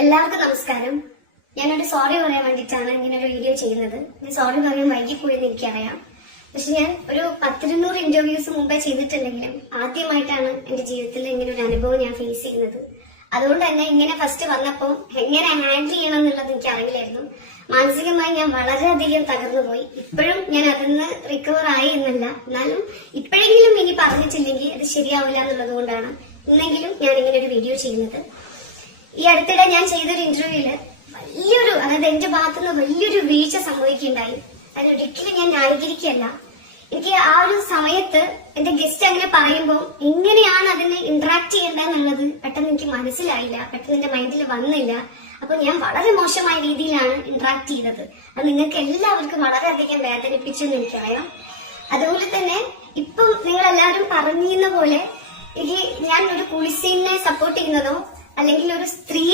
എല്ലാവർക്കും നമസ്കാരം. ഞാനൊരു സോറി പറയാൻ വേണ്ടിയിട്ടാണ് ഇങ്ങനെ ഒരു വീഡിയോ ചെയ്യുന്നത്. ഞാൻ സോറി പറയാൻ വൈകിപ്പോയെന്ന് എനിക്കറിയാം. പക്ഷെ ഞാൻ ഒരു പത്തിരുന്നൂറ് ഇന്റർവ്യൂസ് മുമ്പേ ചെയ്തിട്ടുണ്ടെങ്കിലും ആദ്യമായിട്ടാണ് എന്റെ ജീവിതത്തിൽ ഇങ്ങനെ ഒരു അനുഭവം ഞാൻ ഫേസ് ചെയ്യുന്നത്. അതുകൊണ്ട് തന്നെ ഇങ്ങനെ ഫസ്റ്റ് വന്നപ്പോൾ എങ്ങനെ ഹാൻഡിൽ ചെയ്യണം എന്നുള്ളത് എനിക്ക് അറിയില്ലായിരുന്നു മാനസികമായി ഞാൻ വളരെയധികം തകർന്നു പോയി. ഇപ്പോഴും ഞാൻ അതിൽ നിന്ന് റിക്കവർ ആയി എന്നല്ല. എന്നാലും ഇപ്പോഴെങ്കിലും ഇനി പറഞ്ഞിട്ടില്ലെങ്കിൽ അത് ശരിയാവില്ല എന്നുള്ളത് കൊണ്ടാണ് ഇന്നെങ്കിലും ഞാൻ ഇങ്ങനെ ഒരു വീഡിയോ ചെയ്യുന്നത്. ഈ അടുത്തിടെ ഞാൻ ചെയ്തൊരു ഇന്റർവ്യൂവിൽ വലിയൊരു അതായത് എന്റെ ഭാഗത്തുനിന്ന് വലിയൊരു വീഴ്ച സംഭവിക്കുകയുണ്ടായി. അതായത് ഒരിക്കലും ഞാൻ ന്യായീകരിക്കല്ല എനിക്ക് ആ ഒരു സമയത്ത് എന്റെ ഗസ്റ്റ് അങ്ങനെ പറയുമ്പോൾ എങ്ങനെയാണ് അതിനെ ഇന്ററാക്ട് ചെയ്യേണ്ടതെന്നുള്ളത് പെട്ടെന്ന് എനിക്ക് മനസ്സിലായില്ല. പെട്ടെന്ന് എന്റെ മൈൻഡിൽ വന്നില്ല. അപ്പൊ ഞാൻ വളരെ മോശമായ രീതിയിലാണ് ഇന്ററാക്ട് ചെയ്തത്. അത് നിങ്ങൾക്ക് എല്ലാവർക്കും വളരെയധികം വേദനിപ്പിച്ചെന്ന് എനിക്കറിയാം അതുപോലെ തന്നെ ഇപ്പം നിങ്ങൾ എല്ലാവരും പറഞ്ഞിരുന്ന പോലെ എനിക്ക് ഞാൻ ഒരു കുളിസീനെ സപ്പോർട്ട് ചെയ്യുന്നതോ അല്ലെങ്കിൽ ഒരു സ്ത്രീ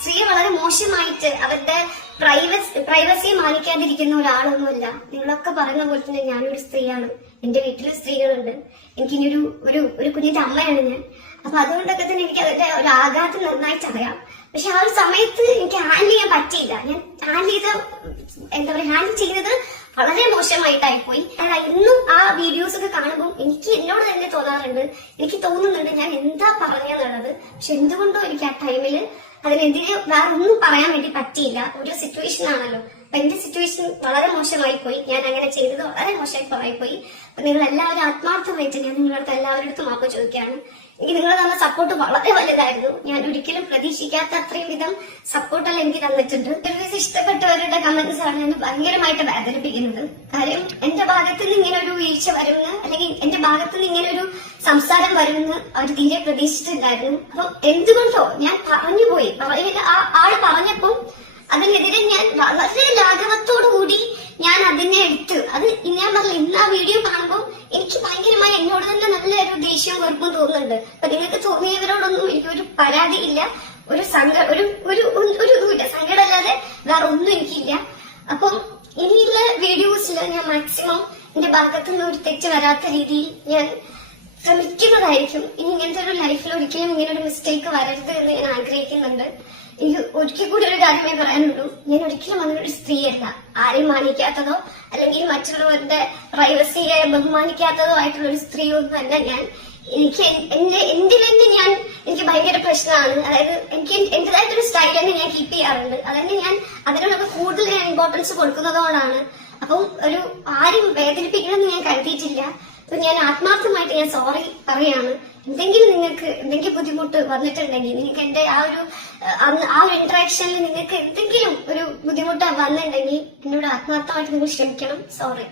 സ്ത്രീ വളരെ മോശമായിട്ട് അവരുടെ പ്രൈവസി പ്രൈവസിയെ മാനിക്കാതിരിക്കുന്ന ഒരാളൊന്നുമല്ല. നിങ്ങളൊക്കെ പറയുന്ന പോലെ തന്നെ ഞാനൊരു സ്ത്രീയാണ്. എന്റെ വീട്ടിൽ സ്ത്രീകളുണ്ട്. എനിക്കിനൊരു ഒരു ഒരു കുഞ്ഞിന്റെ അമ്മയാണ് ഞാൻ. അപ്പൊ അതുകൊണ്ടൊക്കെ തന്നെ എനിക്ക് അതിന്റെ ഒരു ആഘാതം നന്നായിട്ട് അറിയാം. പക്ഷെ ആ ഒരു സമയത്ത് എനിക്ക് ഹാൻഡിൽ ചെയ്യാൻ പറ്റിയില്ല. ഞാൻ ഹാൻഡിൽ ചെയ്ത എന്താ പറയാ ഹാൻഡിൽ ചെയ്തത് വളരെ മോശമായിട്ടായി പോയി. ഇന്നും ആ വീഡിയോസ് ഒക്കെ കാണുമ്പോൾ എനിക്ക് എന്നോട് തന്നെ തോന്നാറുണ്ട്. എനിക്ക് തോന്നുന്നുണ്ട് ഞാൻ എന്താ പറഞ്ഞെന്നുള്ളത് പക്ഷെ എന്തുകൊണ്ടോ എനിക്ക് ആ ടൈമിൽ അതിനെതിരെ വേറെ ഒന്നും പറയാൻ വേണ്ടി പറ്റിയില്ല. ഒരു സിറ്റുവേഷൻ ആണല്ലോ. അപ്പൊ എന്റെ സിറ്റുവേഷൻ വളരെ മോശമായി പോയി ഞാൻ അങ്ങനെ ചെയ്തത് വളരെ മോശമായി പോയി അപ്പൊ നിങ്ങൾ എല്ലാവരും ആത്മാർത്ഥമായിട്ട് ഞാൻ നിങ്ങളുടെ അടുത്ത് എല്ലാവരുടെ മാപ്പ് ചോദിക്കുകയാണ്. എനിക്ക് നിങ്ങൾ തന്ന സപ്പോർട്ട് വളരെ വലുതായിരുന്നു. ഞാൻ ഒരിക്കലും പ്രതീക്ഷിക്കാത്ത അത്രയും വിധം സപ്പോർട്ടെല്ലാം എനിക്ക് തന്നിട്ടുണ്ട്. സർവീസ് ഇഷ്ടപ്പെട്ടവരുടെ കമന്റ്സ് ആണ് ഞാൻ ഭയങ്കരമായിട്ട് വേദനിപ്പിക്കുന്നത്. കാര്യം എന്റെ ഭാഗത്ത് നിന്ന് ഇങ്ങനെ ഒരു വീഴ്ച വരുമെന്ന് അല്ലെങ്കിൽ എന്റെ ഭാഗത്ത് നിന്ന് ഇങ്ങനെ ഒരു സംസാരം വരുമെന്ന് അവർ തീരെ പ്രതീക്ഷിച്ചിട്ടില്ലായിരുന്നു. അപ്പൊ എന്തുകൊണ്ടോ ഞാൻ പറഞ്ഞുപോയി. പറയില്ല ആ ആൾ പറഞ്ഞപ്പോ അതിനെതിരെ ഞാൻ വളരെ ലാഘവത്തോടു കൂടി ഞാൻ അതിനെ എടുത്തു. അത് ഞാൻ പറഞ്ഞില്ല ഇന്ന് ആ വീഡിയോ കാണുമ്പോൾ എനിക്ക് ഭയങ്കരമായി എന്നോട് തന്നെ നല്ലൊരു ദേഷ്യവും വെറുപ്പും തോന്നുന്നുണ്ട്. അപ്പൊ നിങ്ങൾക്ക് തോന്നിയവരോടൊന്നും എനിക്കൊരു ഒരു സങ്ക ഒരു ഒരു ഒരു ഒരു ഇതുമില്ല. സങ്കടമല്ലാതെ വേറെ ഒന്നും എനിക്കില്ല. അപ്പം ഇനിയുള്ള വീഡിയോസിൽ ഞാൻ മാക്സിമം എന്റെ ഭാഗത്തു നിന്ന് ഒരു തെറ്റ് വരാത്ത രീതിയിൽ ഞാൻ ശ്രമിക്കുന്നതായിരിക്കും. ഇനി ഇങ്ങനത്തെ ഒരു ലൈഫിൽ ഒരിക്കലും ഇങ്ങനെ ഒരു മിസ്റ്റേക്ക് വരരുത് എന്ന് ഞാൻ ആഗ്രഹിക്കുന്നുണ്ട്. എനിക്ക് ഒരിക്കൽ കൂടി ഒരു കാര്യമേ പറയാനുള്ളൂ ഞാൻ ഒരിക്കലും അങ്ങനെ ഒരു സ്ത്രീയല്ല. ആരെയും മാനിക്കാത്തതോ അല്ലെങ്കിൽ മറ്റുള്ളവരുടെ പ്രൈവസിയെ ബഹുമാനിക്കാത്തതോ ആയിട്ടുള്ള ഒരു സ്ത്രീയൊന്നും അല്ല ഞാൻ. എനിക്ക് എന്റെ എന്തിലെന്ത് ഞാൻ എനിക്ക് ഭയങ്കര പ്രശ്നമാണ്. അതായത് എനിക്ക് എന്റേതായിട്ടൊരു സ്റ്റൈൽ തന്നെ ഞാൻ കീപ്പ് ചെയ്യാറുണ്ട്. അതന്നെ ഞാൻ അതിനോടൊക്കെ കൂടുതൽ ഞാൻ ഇമ്പോർട്ടൻസ് കൊടുക്കുന്നതുകൊണ്ടാണ്. അപ്പം ഒരു ആരും വേദനിപ്പിക്കണമെന്ന് ഞാൻ കരുതിയിട്ടില്ല. അപ്പൊ ഞാൻ ആത്മാർത്ഥമായിട്ട് ഞാൻ സോറി പറയാണ്. എന്തെങ്കിലും നിങ്ങൾക്ക് എന്തെങ്കിലും ബുദ്ധിമുട്ട് വന്നിട്ടുണ്ടെങ്കിൽ നിങ്ങൾക്ക് എന്റെ ആ ഒരു ആ ഒരു ഇന്ററാക്ഷനിൽ നിങ്ങൾക്ക് എന്തെങ്കിലും ഒരു ബുദ്ധിമുട്ട് വന്നിട്ടുണ്ടെങ്കിൽ എന്നോട് ആത്മാർത്ഥമായിട്ട് നിങ്ങൾ ക്ഷമിക്കണം. സോറി